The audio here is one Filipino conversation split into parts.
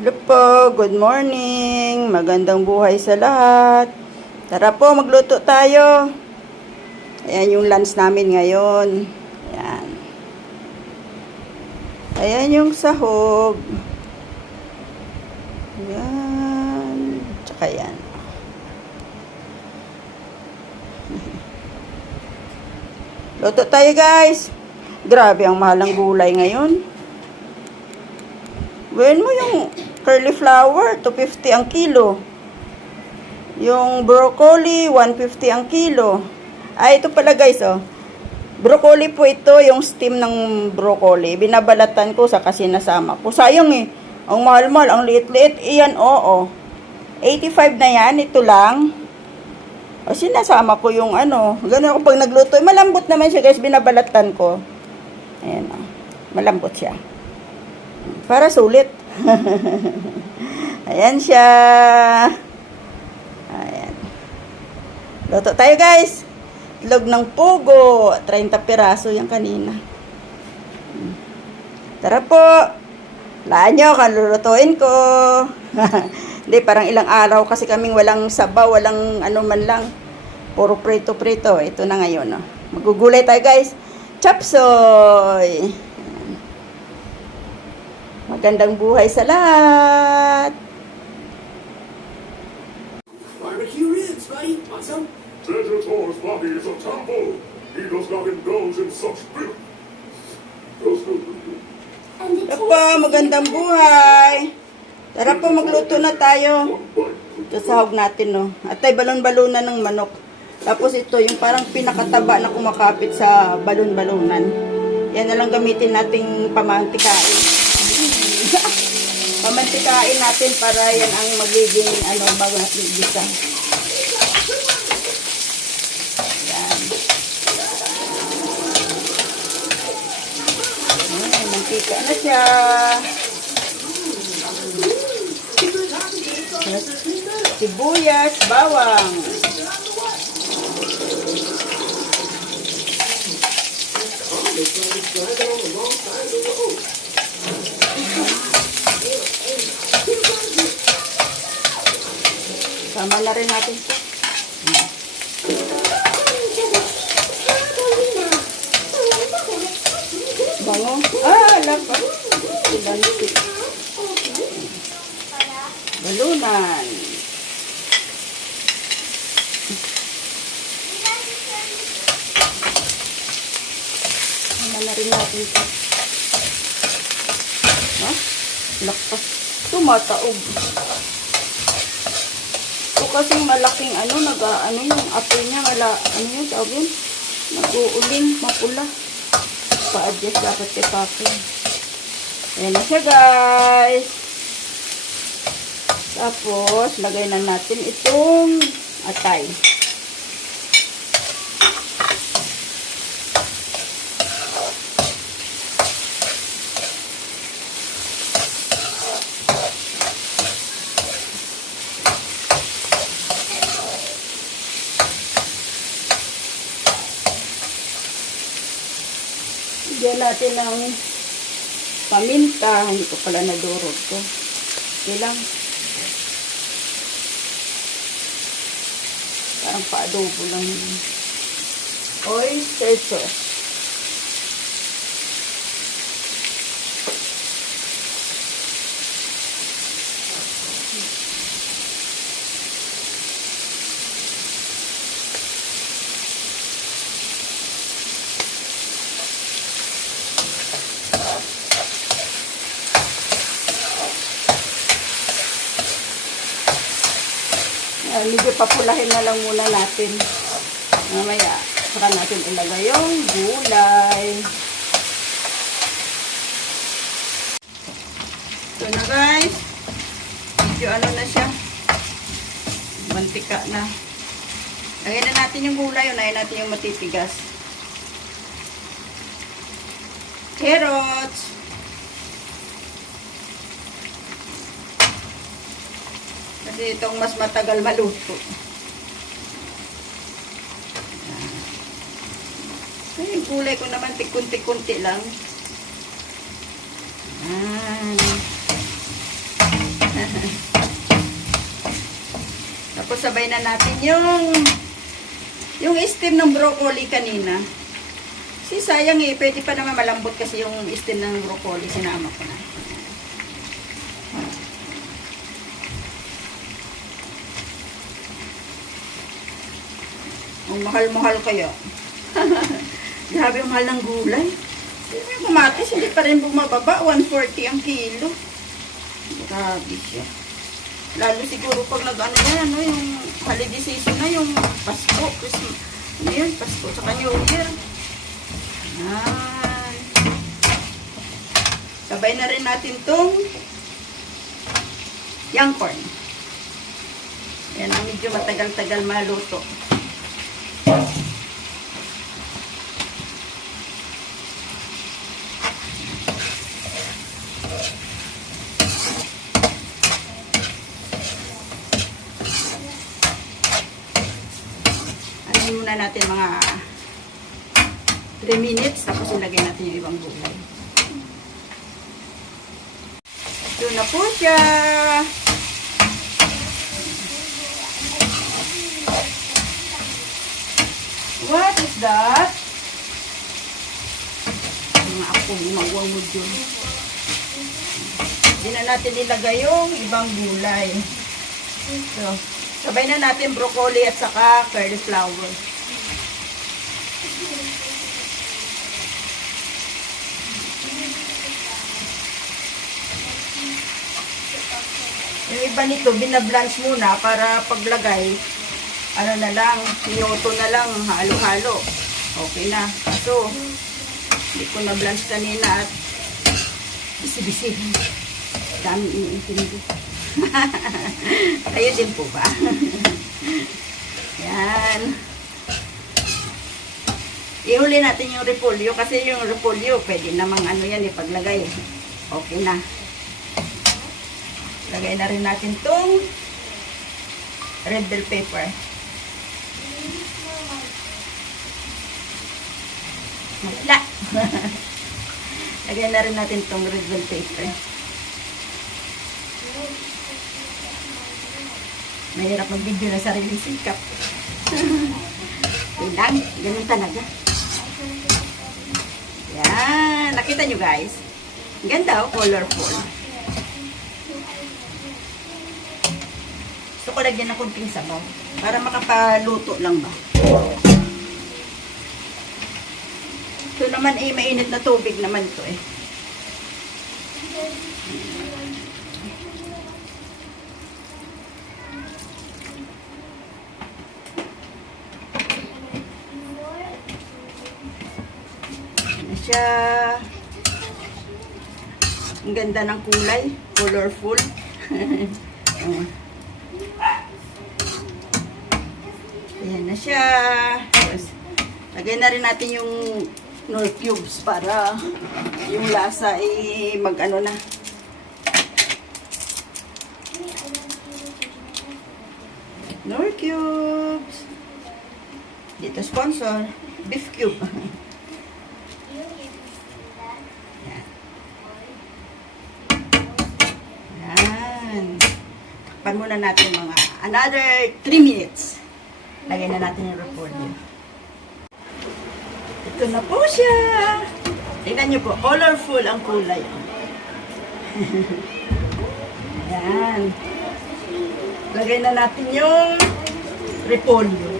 Hello po, good morning. Magandang buhay sa lahat. Tara po, magluto tayo. Ayan yung lunch namin ngayon. Ayan. Ayan yung sahog. Ayan. Tsaka yan. Luto tayo guys. Grabe ang mahal ng gulay ngayon. Gawin mo yung curly flower, 250 ang kilo. Yung broccoli, 150 ang kilo. Ay, ito pala guys, oh. Broccoli po ito, yung steam ng broccoli. Binabalatan ko sa kasi nasama ko. Sayang eh. Ang mahal-mahal, ang liit-liit. Iyan, oo. 85 na yan, ito lang. O, sinasama ko yung ano. Ganun ako pag nagluto. Malambot naman siya guys, binabalatan ko. Ayan, oh. Malambot siya. Para sulit. Ayan siya. Ayan. Luto tayo guys. Itlog ng pugo. 30 piraso yung kanina. Tara po. Laan nyo, kalulutuin ko. Hindi, parang ilang araw kasi kaming walang sabaw, walang ano man lang. Puro prito-prito. Ito na ngayon. No? Magugulay tayo guys. Chop suey. Magandang buhay sa lahat. Barbecue ribs, buddy. Want some? Vegetor's body is a temple. He does not indulge in such filth. Does not And the Tara po, magandang buhay. Tara po, magluto na tayo. Ito sahog natin, no. At ay balon-balunan ng manok. Tapos ito, yung parang pinakataba na kumakapit sa balon-balunan. Yan na lang gamitin nating pamantikain. Pamantikain natin para yan ang magiging ano, bago natin igisa. Yan. Ayan, mantika na siya. Sibuyas, bawang. Sama na rin natin ito. Bango. Ala pa. Ilantik. Balunan. Sama na rin natin ito. Ha? Lakas. Tumataog. Ito kasing malaking ano, ano yung apoy niya, ano yun, tawag yun? Nag-uuling, mapula. Pa-adjust dapat kay Papi. Ayan na siya guys. Tapos, lagay na natin itong atay. Diyan natin ng paminta. Hindi ko pala nadurog ko. Okay lang. Parang pa-adobo lang. Oyster sauce. Medyo papulahin na lang muna natin. Mamaya, saka natin ilagay yung gulay. Ito na guys. Medyo ano na siya. Mantika na. Lagyan na natin yung gulay. Unahin natin yung matitigas. Carrots. Kasi itong mas matagal maluto. So, yung kulay ko naman, tikunti-kunti lang. Tapos sabay na natin yung stem ng broccoli kanina. Sayang eh, pwede pa naman malambot kasi yung stem ng broccoli, sinama ko na. Ang mahal-mahal kaya. Grabe ang mahal ng gulay. Yung kamatis, hindi pa rin bumababa. 140 ang kilo. Grabe siya. Lalo siguro pag nag-ano yan, yung holiday season na, yung Pasko, Christmas. Ano yun? Pasko, saka New Year. Ayan. Sabay na rin natin tong young corn. Yan ang medyo matagal-tagal maluto. Ano muna natin mga 3 minutes, tapos ilagay natin yung ibang gulay. Ito na po siya. What is that? Mga akong mawawod yun. Hindi na natin ilagay yung ibang gulay. So, sabay na natin broccoli at saka cauliflower. Yung iba nito, binablanch muna para paglagay, ano na lang, pinuto na lang, halo-halo. Okay na. So, hindi ko na blanch kanina at bisi-bisi. Dami iniintindi. Kayo din po ba? Yan. Ihuli natin yung repolyo kasi yung repolyo pwede namang ano yan ipaglagay. Okay na. Lagay na rin natin tong red bell pepper. Wala. Lagay na rin natin tong red bell pepper. Mahirap mag-video na sarili sikap. Lang, ganun talaga. Yan. Nakita nyo guys? Ganda oh, colorful. Gusto ko lagyan ng kunting sabaw. Para makapaluto lang ba. Ito naman eh, mainit na tubig naman to eh. Siya. Ang ganda ng kulay, colorful. Ayan na siya. Tapos, lagay na rin natin yung Knorr cubes para yung lasa ay mag-ano na. Knorr cubes. Dito sponsor, beef cube. Takpan muna natin mga another 3 minutes. Lagay na natin yung repolyo. Ito na po siya. Tingnan nyo po, colorful ang kulay. Ayan. Lagay na natin yung repolyo.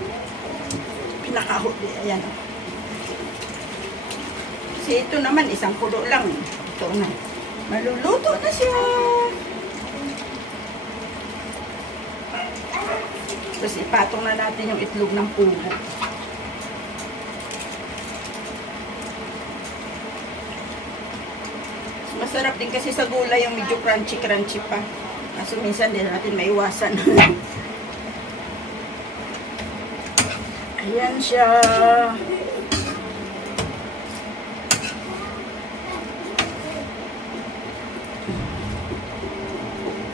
Pinakahuli. Ayan. Kasi ito naman, isang kulo lang. Ito na. Maluluto na siya. Tapos ipatong na natin yung itlog ng pugo. Masarap din kasi sa gulay yung medyo crunchy-crunchy pa. Kaso minsan din natin maiwasan. Ayan siya.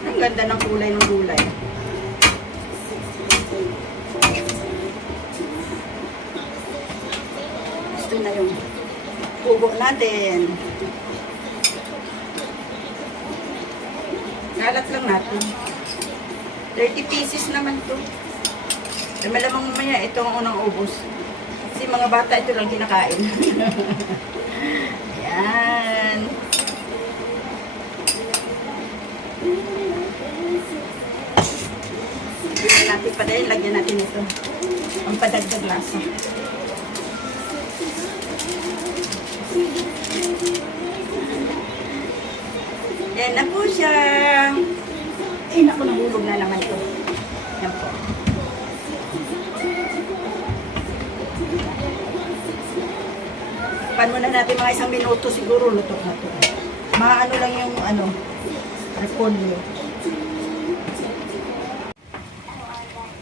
Ang ganda ng kulay ng gulay. Ito na yung pugo natin. Nalat lang natin. 30 pieces naman to. Eh, malamang mamaya ito ang unang ubos. Kasi mga bata ito lang kinakain. Ayan. Lagyan natin pa dahil, lagyan natin ito. Ang padagdag lasa. Yan na po siya. Ay, naku, nahulog na naman ito. Yan po. Pan muna natin mga 1 minuto siguro, luto na ito. Mga ano lang yung repolyo.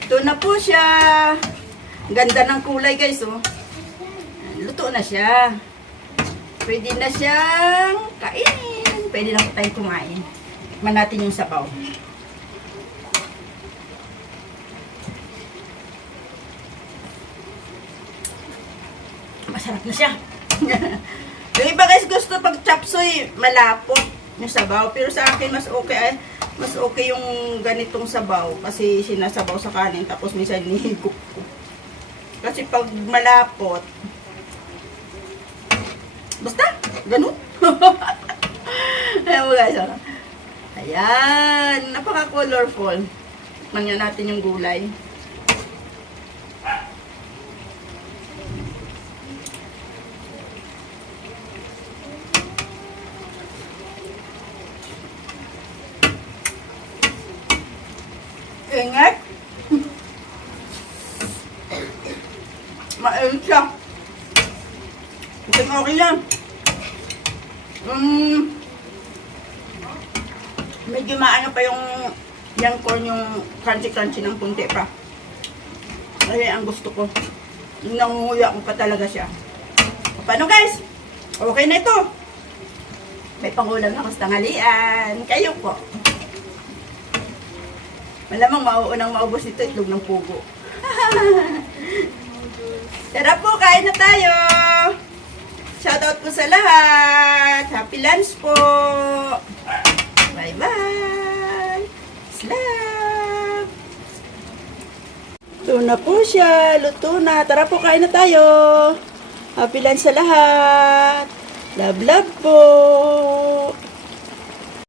Ito na po siya. Ganda ng kulay guys, oh. Luto na siya. Pwede na siyang kainin. Pwede na po tayong kumain. Tikman natin yung sabaw. Masarap na siya. Yung iba guys gusto pag chapsuy, malapot yung sabaw. Pero sa akin mas okay yung ganitong sabaw. Kasi sinasabaw sa kanin tapos minsan nihigop ko. Kasi pag malapot, basta, ganun. Ayan mo guys, oh. Ayan, napaka-colorful. Tikman natin yung gulay. Ingat. Mainit siya. Okay lang. Medyo maano pa yung corn, yung crunchy-crunchy ng kunti pa. Kasi ang gusto ko. Nangunguya ko pa talaga siya. Paano guys? Okay na ito. May pangulam na ako sa tanghalian. Kayo po. Malamang mauunang maubos ito itlog ng pugo. Tara po, kain na tayo. Shoutout po sa lahat. Happy lunch po. Bye-bye. Slap. Luto na po siya. Luto na. Tara po, kain na tayo. Happy lunch sa lahat. Love, love po.